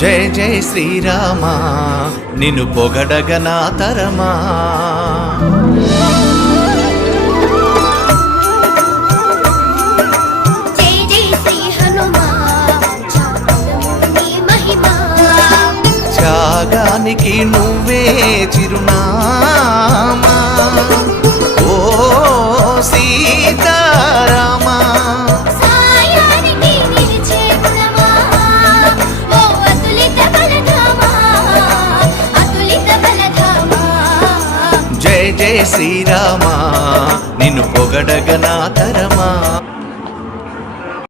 జయ జయ శ్రీరామా నిన్ను పొగడగ నా తరమా. త్యాగానికి నువ్వే చిరునామా ఓ సీతారామా. జయ జయ శ్రీరామా నిన్ను పొగడగ నా తరమా.